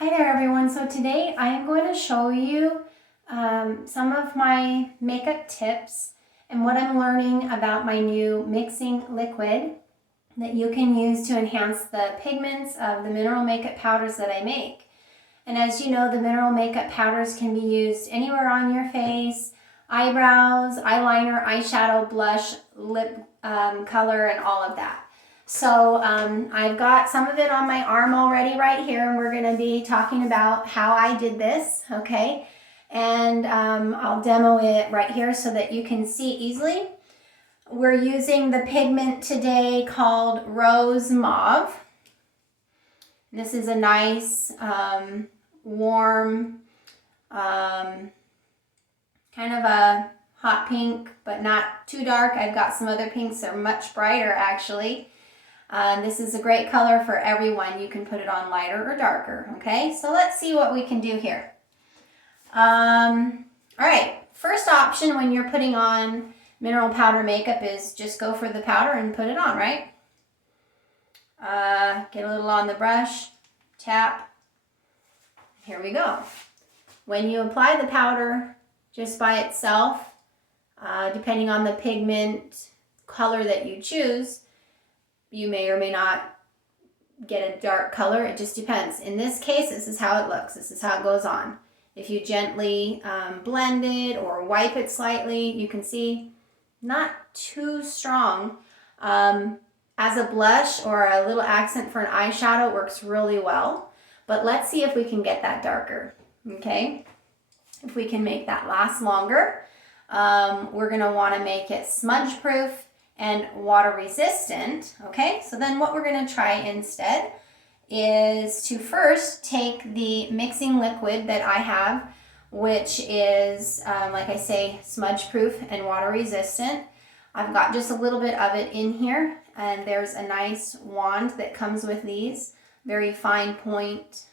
Hi there everyone. So today I am going to show you some of my makeup tips and what I'm learning about my new mixing liquid that you can use to enhance the pigments of the mineral makeup powders that I make. And as you know, the mineral makeup powders can be used anywhere on your face, eyebrows, eyeliner, eyeshadow, blush, lip color, and all of that. So I've got some of it on my arm already right here, and we're going to be talking about how I did this, okay? And I'll demo it right here so that you can see easily. We're using the pigment today called Rose Mauve. This is a nice, warm, kind of a hot pink, but not too dark. I've got some other pinks that are much brighter actually. This is a great color for everyone. You can put it on lighter or darker, okay? So let's see what we can do here. All right, first option when you're putting on mineral powder makeup is just go for the powder and put it on, right? Get a little on the brush, tap. Here we go. When you apply the powder just by itself, depending on the pigment color that you choose, you may or may not get a dark color. It just depends. In this case, this is how it looks. This is how it goes on. If you gently blend it or wipe it slightly, you can see not too strong. As a blush or a little accent for an eyeshadow, it works really well. But let's see if we can get that darker, okay? If we can make that last longer. We're going to want to make it smudge proof and water resistant, okay? So then what we're gonna try instead is to first take the mixing liquid that I have, which is, like I say, smudge proof and water resistant. I've got just a little bit of it in here, and there's a nice wand that comes with these, very fine point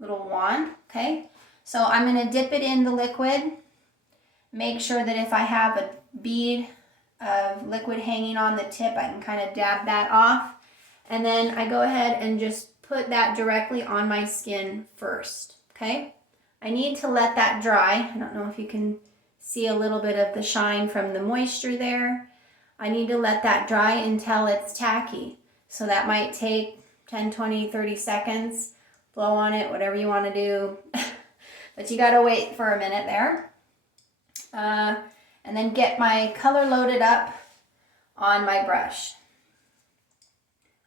little wand, okay? So I'm gonna dip it in the liquid, make sure that if I have a bead of liquid hanging on the tip, I can kind of dab that off, and then I go ahead and just put that directly on my skin first, okay? I need to let that dry. I don't know if you can see a little bit of the shine from the moisture there. I need to let that dry until it's tacky. So that might take 10, 20, 30 seconds. Blow on it, whatever you want to do. But you got to wait for a minute there. And then get my color loaded up on my brush.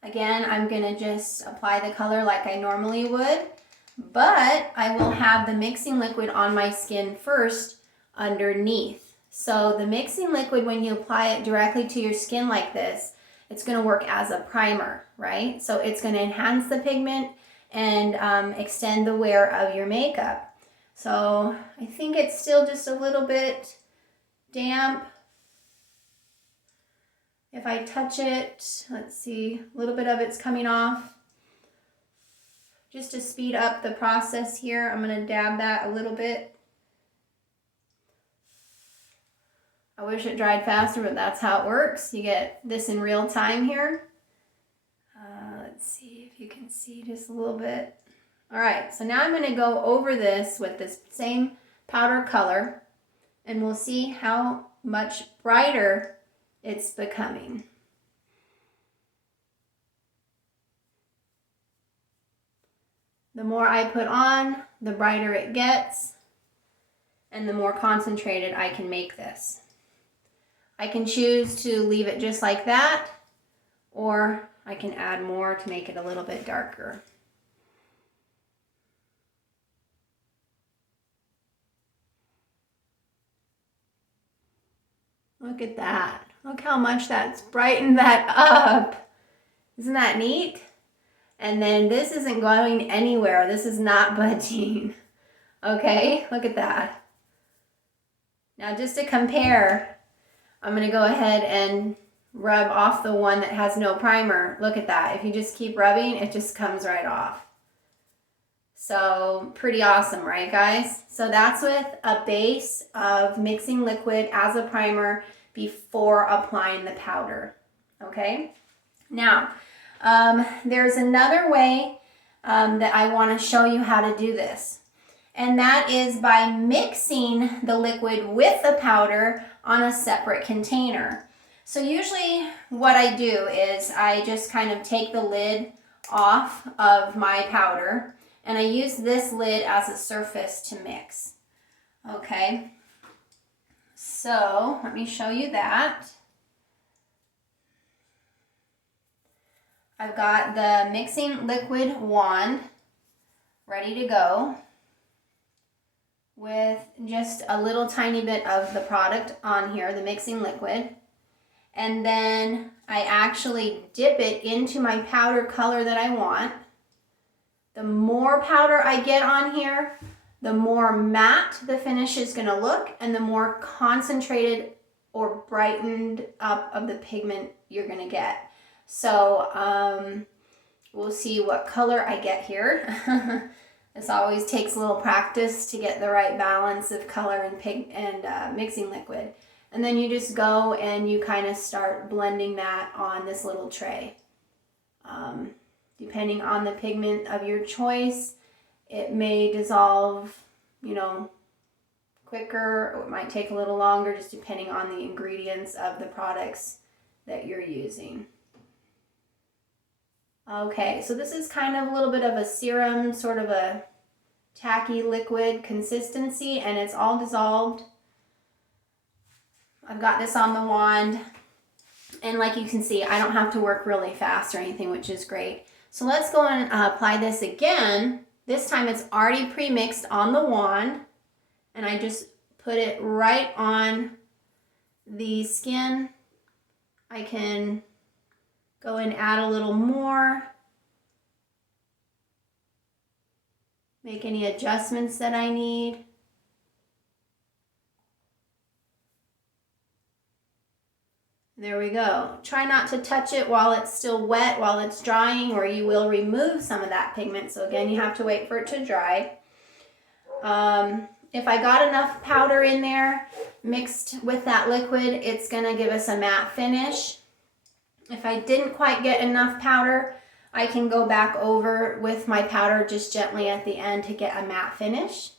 Again, I'm gonna just apply the color like I normally would, but I will have the mixing liquid on my skin first underneath. So the mixing liquid, when you apply it directly to your skin like this, it's gonna work as a primer, right? So it's gonna enhance the pigment and extend the wear of your makeup. So I think it's still just a little bit damp. If I touch it, let's see, a little bit of it's coming off. Just to speed up the process here, I'm going to dab that a little bit. I wish it dried faster, but that's how it works. You get this in real time here. Let's see if you can see just a little bit. All right, so now I'm going to go over this with this same powder color, and we'll see how much brighter it's becoming. The more I put on, the brighter it gets, and the more concentrated I can make this. I can choose to leave it just like that, or I can add more to make it a little bit darker. Look at that. Look how much that's brightened that up. Isn't that neat? And then this isn't going anywhere. This is not budging. Okay, look at that. Now just to compare, I'm going to go ahead and rub off the one that has no primer. Look at that. If you just keep rubbing, it just comes right off. So pretty awesome, right guys? So that's with a base of mixing liquid as a primer before applying the powder, okay? Now, there's another way that I want to show you how to do this. And that is by mixing the liquid with the powder on a separate container. So usually what I do is I just kind of take the lid off of my powder and I use this lid as a surface to mix. Okay, so let me show you that. I've got the mixing liquid wand ready to go with just a little tiny bit of the product on here, the mixing liquid. And then I actually dip it into my powder color that I want. The more powder I get on here, the more matte the finish is going to look and the more concentrated or brightened up of the pigment you're going to get. So we'll see what color I get here. This always takes a little practice to get the right balance of color and mixing liquid. And then you just go and you kind of start blending that on this little tray. Depending on the pigment of your choice, it may dissolve, you know, quicker, or it might take a little longer, just depending on the ingredients of the products that you're using. Okay, so this is kind of a little bit of a serum, sort of a tacky liquid consistency, and it's all dissolved. I've got this on the wand, and like you can see, I don't have to work really fast or anything, which is great. So let's go and apply this again. This time it's already pre-mixed on the wand, and I just put it right on the skin. I can go and add a little more, make any adjustments that I need. There we go. Try not to touch it while it's still wet, while it's drying, or you will remove some of that pigment. So again, you have to wait for it to dry. If I got enough powder in there mixed with that liquid, it's gonna give us a matte finish. If I didn't quite get enough powder, I can go back over with my powder just gently at the end to get a matte finish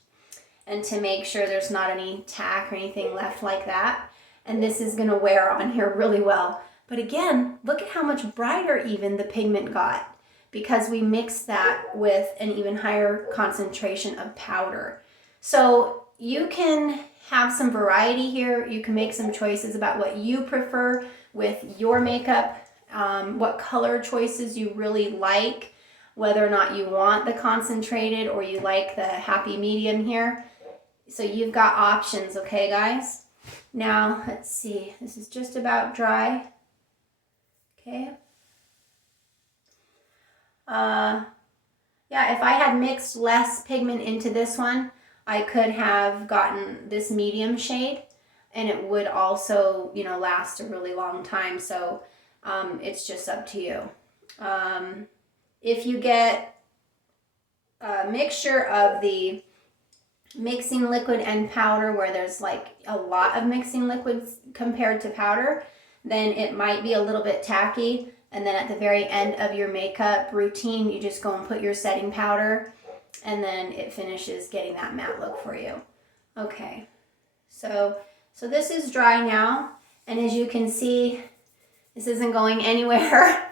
and to make sure there's not any tack or anything left like that. And this is gonna wear on here really well. But again, look at how much brighter even the pigment got because we mixed that with an even higher concentration of powder. So you can have some variety here. You can make some choices about what you prefer with your makeup, what color choices you really like, whether or not you want the concentrated or you like the happy medium here. So you've got options, okay guys? Now, let's see, this is just about dry. Okay. Yeah, if I had mixed less pigment into this one, I could have gotten this medium shade and it would also, you know, last a really long time. So it's just up to you. If you get a mixture of the mixing liquid and powder where there's like a lot of mixing liquids compared to powder, then it might be a little bit tacky. And then at the very end of your makeup routine, you just go and put your setting powder and then it finishes getting that matte look for you. Okay, so this is dry now. And as you can see, this isn't going anywhere.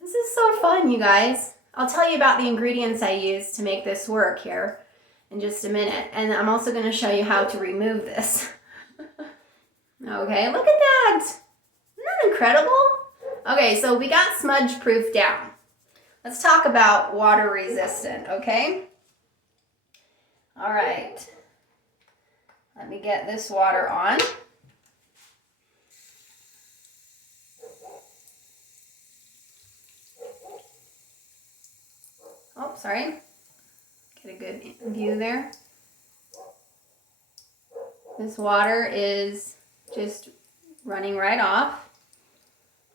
This is so fun, you guys. I'll tell you about the ingredients I use to make this work here in just a minute. And I'm also going to show you how to remove this. Okay, look at that. Isn't that incredible? Okay, so we got smudge proof down. Let's talk about water resistant, okay? All right. Let me get this water on. Oh, sorry. Get a good view there. This water is just running right off.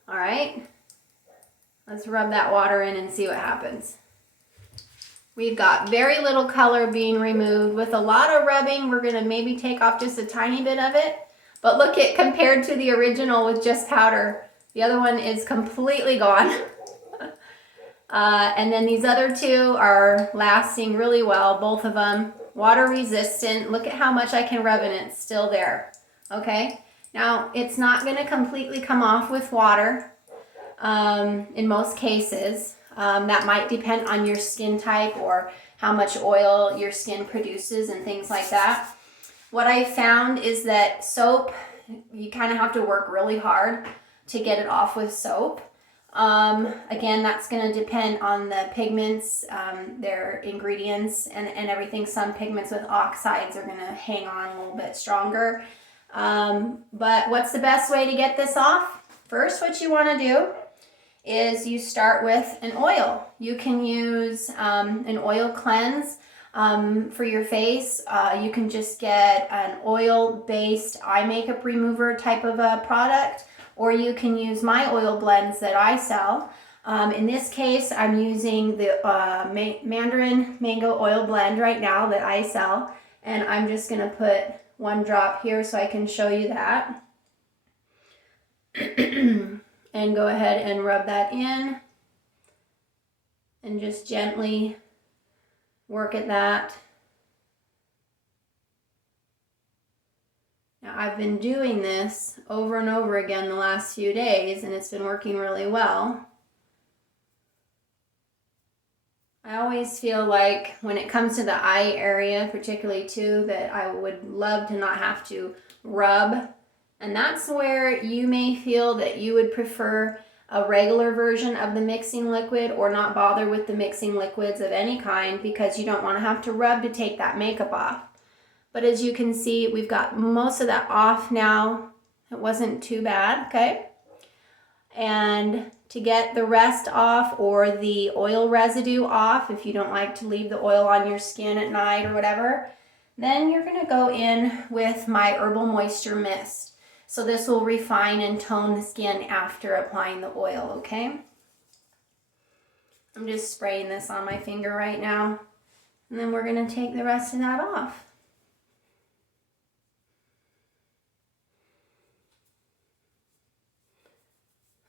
All right. Let's rub that water in and see what happens. We've got very little color being removed. With a lot of rubbing, we're gonna maybe take off just a tiny bit of it. But look at, compared to the original with just powder, the other one is completely gone. And then these other two are lasting really well, both of them. Water resistant. Look at how much I can rub and it's still there. Okay, now it's not going to completely come off with water in most cases. That might depend on your skin type or how much oil your skin produces and things like that. What I found is that soap, you kind of have to work really hard to get it off with soap. Again, that's going to depend on the pigments, their ingredients and everything. Some pigments with oxides are going to hang on a little bit stronger. But what's the best way to get this off? First, what you want to do is you start with an oil. You can use an oil cleanse for your face. You can just get an oil-based eye makeup remover type of a product, or you can use my oil blends that I sell. In this case, I'm using the Mandarin Mango Oil Blend right now that I sell, and I'm just going to put 1 drop here so I can show you that. And go ahead and rub that in and just gently work at that. Now I've been doing this over and over again the last few days and it's been working really well. I always feel like when it comes to the eye area particularly too, that I would love to not have to rub. And that's where you may feel that you would prefer a regular version of the mixing liquid or not bother with the mixing liquids of any kind because you don't want to have to rub to take that makeup off. But as you can see, we've got most of that off now. It wasn't too bad, okay? And to get the rest off or the oil residue off, if you don't like to leave the oil on your skin at night or whatever, then you're going to go in with my Herbal Moisture Mist. So this will refine and tone the skin after applying the oil, okay? I'm just spraying this on my finger right now. And then we're going to take the rest of that off.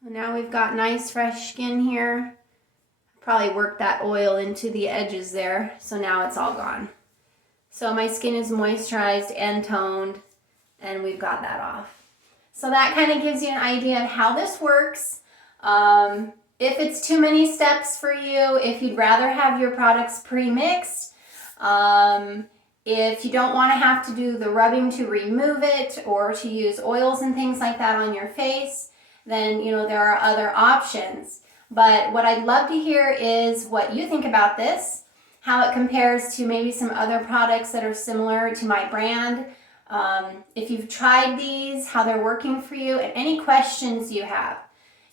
Now we've got nice fresh skin here. Probably worked that oil into the edges there, so now it's all gone. So my skin is moisturized and toned, and we've got that off. So that kind of gives you an idea of how this works. If it's too many steps for you, if you'd rather have your products pre-mixed, if you don't want to have to do the rubbing to remove it or to use oils and things like that on your face, then there are other options. But what I'd love to hear is what you think about this, how it compares to maybe some other products that are similar to my brand. If you've tried these, how they're working for you, and any questions you have.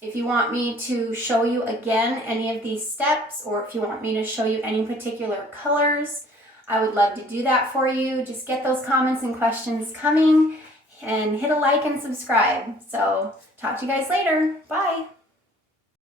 If you want me to show you again any of these steps, or if you want me to show you any particular colors, I would love to do that for you. Just get those comments and questions coming and hit a like and subscribe. So talk to you guys later. Bye.